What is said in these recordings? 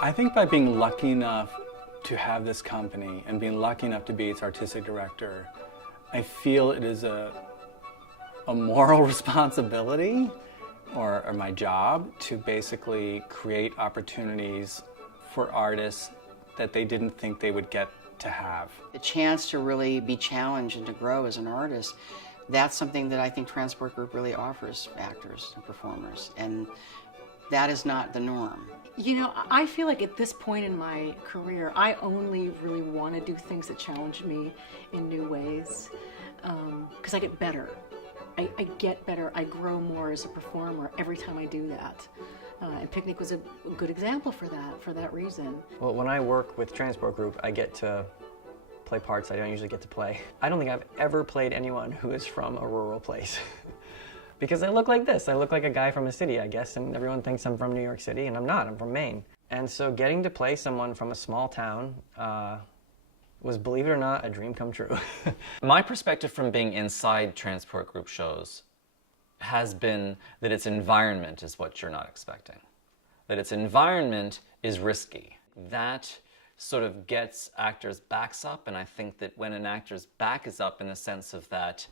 I think by being lucky enough to have this company and being lucky enough to be its artistic director, I feel it is a moral responsibility or my job to basically create opportunities for artists that they didn't think they would get to have. The chance to really be challenged and to grow as an artist, that's something that I think Transport Group really offers actors and performers, and that is not the norm. You know, I feel like at this point in my career, I only really want to do things that challenge me in new ways, because I get better. I get better, I grow more as a performer every time I do that. And Picnic was a good example for that reason. Well, when I work with Transport Group, I get to play parts I don't usually get to play. I don't think I've ever played anyone who is from a rural place. Because I look like this. I look like a guy from a city, I guess, and everyone thinks I'm from New York City, and I'm not. I'm from Maine. And so getting to play someone from a small town was, believe it or not, a dream come true. My perspective from being inside Transport Group shows has been that its environment is what you're not expecting. That its environment is risky. That sort of gets actors' backs up, and I think that when an actor's back is up in the sense of that,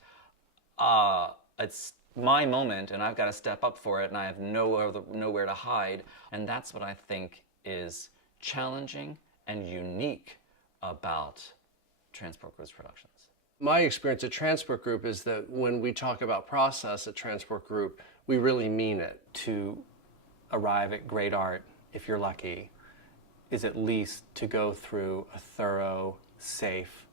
it's my moment and I've got to step up for it and I have nowhere to hide, and that's what I think is challenging and unique about Transport Group's productions. My experience at Transport Group is that when we talk about process at Transport Group, we really mean it. To arrive at great art, if you're lucky, is at least to go through a thorough, safe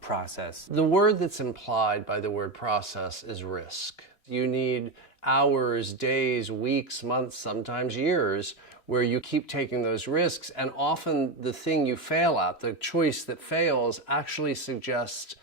process. The word that's implied by the word process is risk. You need hours, days, weeks, months, sometimes years, where you keep taking those risks, and often the thing you fail at, the choice that fails, actually suggests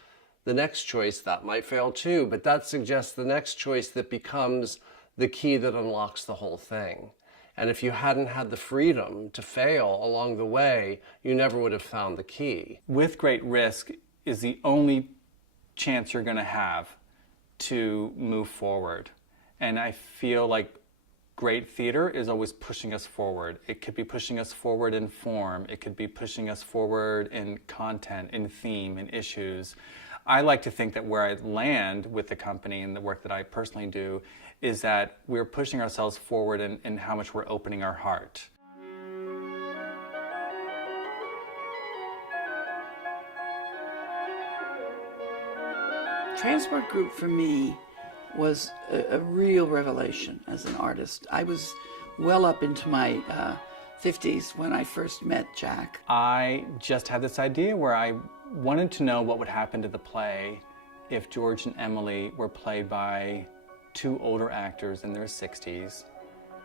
the next choice that might fail too, but that suggests the next choice that becomes the key that unlocks the whole thing. And if you hadn't had the freedom to fail along the way, you never would have found the key. With great risk is the only chance you're going to have to move forward. And I feel like great theater is always pushing us forward. It could be pushing us forward in form. It could be pushing us forward in content, in theme, in issues. I like to think that where I land with the company and the work that I personally do is that we're pushing ourselves forward in how much we're opening our heart. Transport Group for me was a real revelation as an artist. I was well up into my 50s when I first met Jack. I just had this idea where I wanted to know what would happen to the play if George and Emily were played by two older actors in their 60s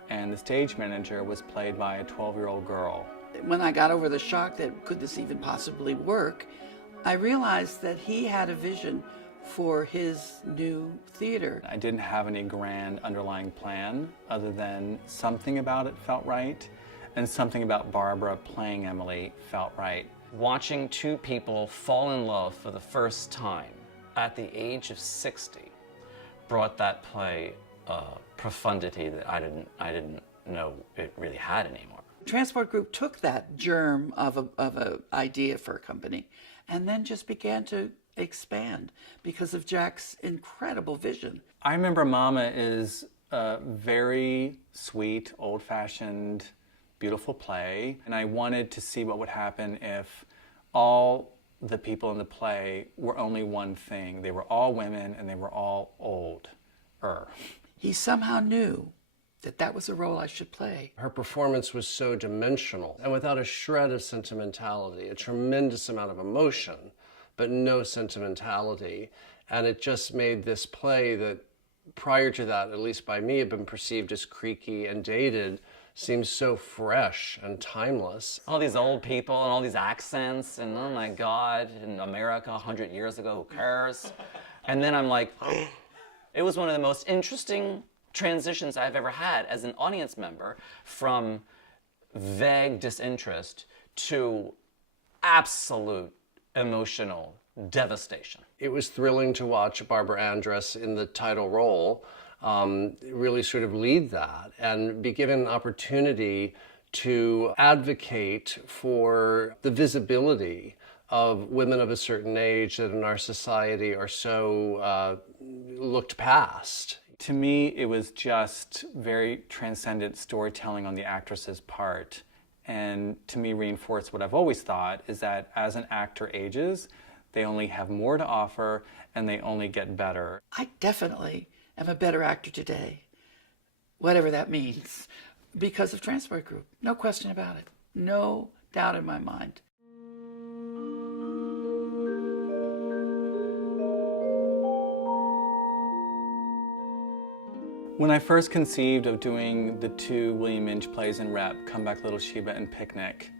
and the stage manager was played by a 12-year-old girl. When I got over the shock that could this even possibly work, I realized that he had a vision for his new theater. I didn't have any grand underlying plan other than something about it felt right and something about Barbara playing Emily felt right. Watching two people fall in love for the first time at the age of 60 brought that play a profundity that I didn't know it really had anymore. Transport Group took that germ of a idea for a company and then just began to expand because of Jack's incredible vision. I remember Mama is a very sweet, old-fashioned, beautiful play, and I wanted to see what would happen if all the people in the play were only one thing. They were all women and they were all older. He somehow knew that that was a role I should play. Her performance was so dimensional and without a shred of sentimentality, a tremendous amount of emotion, but no sentimentality. And it just made this play that prior to that, at least by me, had been perceived as creaky and dated, seems so fresh and timeless. All these old people and all these accents and oh my God, in America 100 years ago, who cares? And then I'm like, it was one of the most interesting transitions I've ever had as an audience member, from vague disinterest to absolute emotional devastation. It was thrilling to watch Barbara Andress in the title role really sort of lead that and be given an opportunity to advocate for the visibility of women of a certain age that in our society are so looked past. To me, it was just very transcendent storytelling on the actress's part. And to me, reinforced what I've always thought is that as an actor ages, they only have more to offer and they only get better. I definitely am a better actor today, whatever that means, because of Transport Group. No question about it. No doubt in my mind. When I first conceived of doing the 2 William Inge plays in Rep, Come Back Little Sheba and Picnic,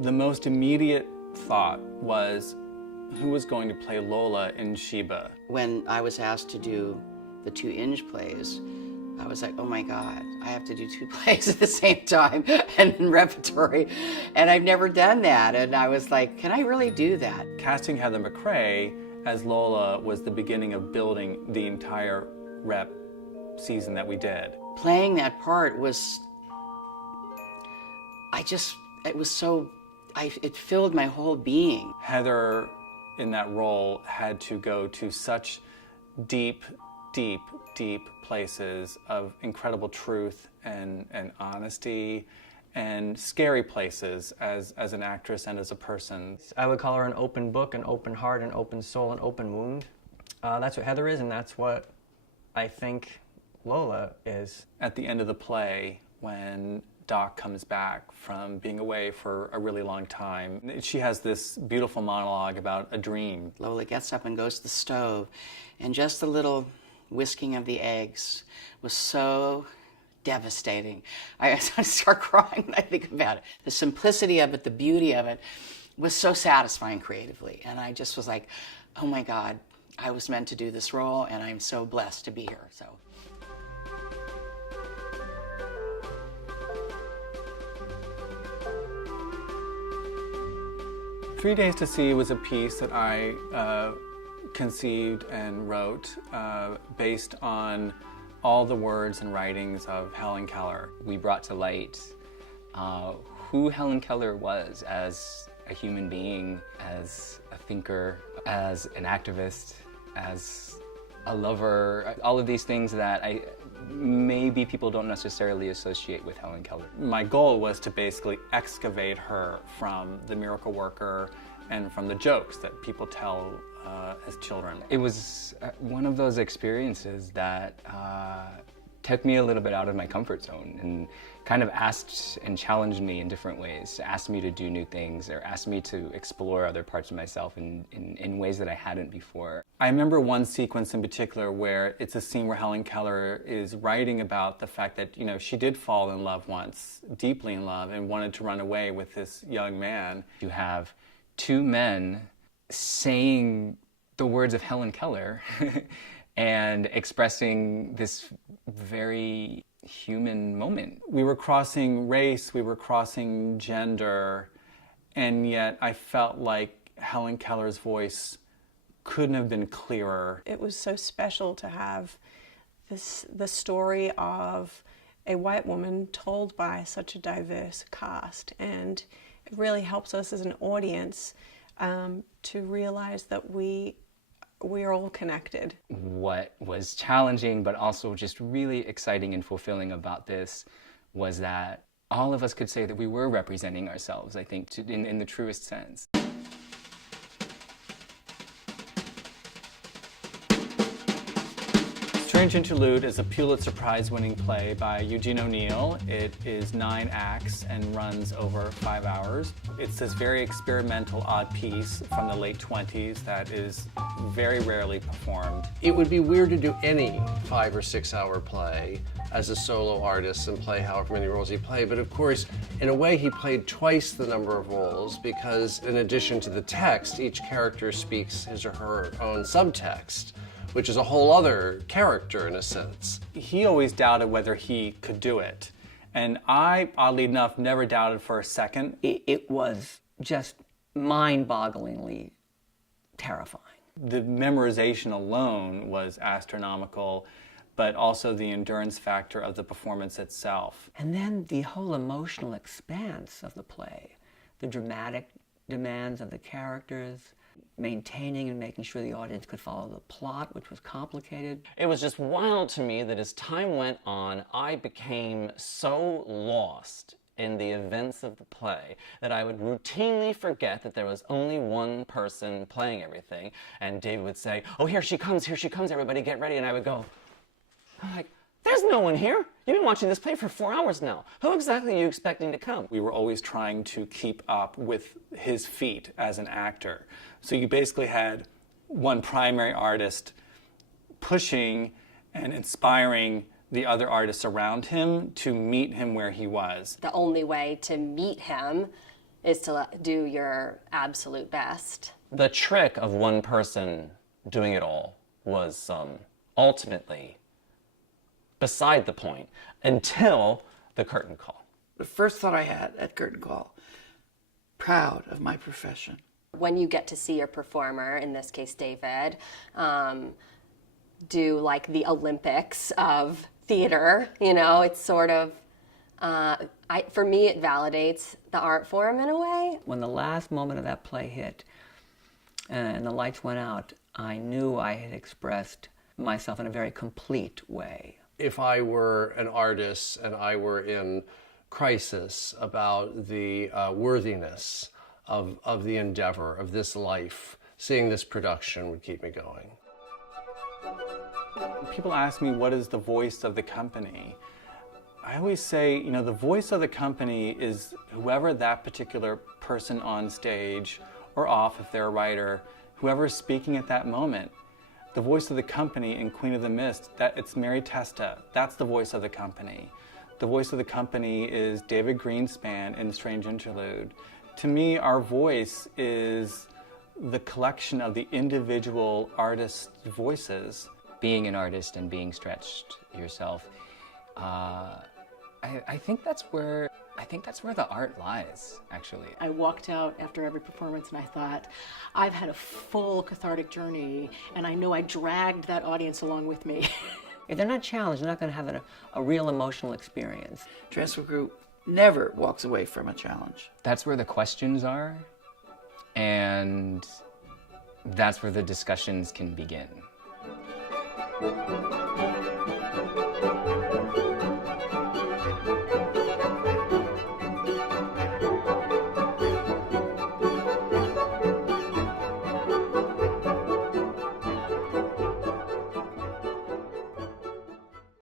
the most immediate thought was, who was going to play Lola in Sheba? When I was asked to do the 2 Inge plays, I was like, oh my God, I have to do 2 plays at the same time and in repertory. And I've never done that. And I was like, can I really do that? Casting Heather MacRae as Lola was the beginning of building the entire Rep season that we did. Playing that part was, it was so, it filled my whole being. Heather in that role had to go to such deep, deep, deep places of incredible truth and honesty and scary places as an actress and as a person. I would call her an open book, an open heart, an open soul, an open wound. That's what Heather is, and that's what I think Lola is. At the end of the play, when Doc comes back from being away for a really long time, she has this beautiful monologue about a dream. Lola gets up and goes to the stove, and just the little whisking of the eggs was so devastating. I start crying when I think about it. The simplicity of it, the beauty of it, was so satisfying creatively. And I just was like, oh my God, I was meant to do this role, and I'm so blessed to be here. So. 3 Days to See was a piece that I conceived and wrote based on all the words and writings of Helen Keller. We brought to light who Helen Keller was as a human being, as a thinker, as an activist, as a lover, all of these things that maybe people don't necessarily associate with Helen Keller. My goal was to basically excavate her from the miracle worker and from the jokes that people tell as children. It was one of those experiences that took me a little bit out of my comfort zone and kind of asked and challenged me in different ways, asked me to do new things or asked me to explore other parts of myself in ways that I hadn't before. I remember one sequence in particular where it's a scene where Helen Keller is writing about the fact that, you know, she did fall in love once, deeply in love, and wanted to run away with this young man. You have 2 men saying the words of Helen Keller and expressing this very human moment. We were crossing race, we were crossing gender, and yet I felt like Helen Keller's voice couldn't have been clearer. It was so special to have the story of a white woman told by such a diverse cast, and it really helps us as an audience to realize that we are all connected. What was challenging but also just really exciting and fulfilling about this was that all of us could say that we were representing ourselves, I think, in the truest sense. Strange Interlude is a Pulitzer Prize-winning play by Eugene O'Neill. It is 9 acts and runs over 5 hours. It's this very experimental, odd piece from the late 20s that is very rarely performed. It would be weird to do any 5 or 6 hour play as a solo artist and play however many roles he played. But of course, in a way, he played twice the number of roles because in addition to the text, each character speaks his or her own subtext, which is a whole other character in a sense. He always doubted whether he could do it. And I, oddly enough, never doubted for a second. It was just mind-bogglingly terrifying. The memorization alone was astronomical, but also the endurance factor of the performance itself. And then the whole emotional expanse of the play, the dramatic demands of the characters, maintaining and making sure the audience could follow the plot, which was complicated. It was just wild to me that as time went on, I became so lost in the events of the play that I would routinely forget that there was only one person playing everything. And David would say, "Oh, here she comes, everybody get ready." And I would go, I'm like, "There's no one here. You've been watching this play for 4 hours now. Who exactly are you expecting to come?" We were always trying to keep up with his feat as an actor. So you basically had one primary artist pushing and inspiring the other artists around him to meet him where he was. The only way to meet him is to do your absolute best. The trick of one person doing it all was ultimately beside the point until the curtain call. The first thought I had at curtain call, proud of my profession. When you get to see your performer, in this case David, do like the Olympics of theater, you know, it's sort of, for me it validates the art form in a way. When the last moment of that play hit and the lights went out, I knew I had expressed myself in a very complete way. If I were an artist and I were in crisis about the worthiness of the endeavor, of this life, seeing this production would keep me going. People ask me, what is the voice of the company? I always say, you know, the voice of the company is whoever that particular person on stage or off, if they're a writer, whoever is speaking at that moment. The voice of the company in Queen of the Mist, it's Mary Testa. That's the voice of the company. The voice of the company is David Greenspan in Strange Interlude. To me, our voice is the collection of the individual artists' voices. Being an artist and being stretched yourself, I think that's where the art lies, actually. I walked out after every performance and I thought, I've had a full cathartic journey, and I know I dragged that audience along with me. If they're not challenged, they're not going to have a real emotional experience. Transport Group never walks away from a challenge. That's where the questions are, and that's where the discussions can begin.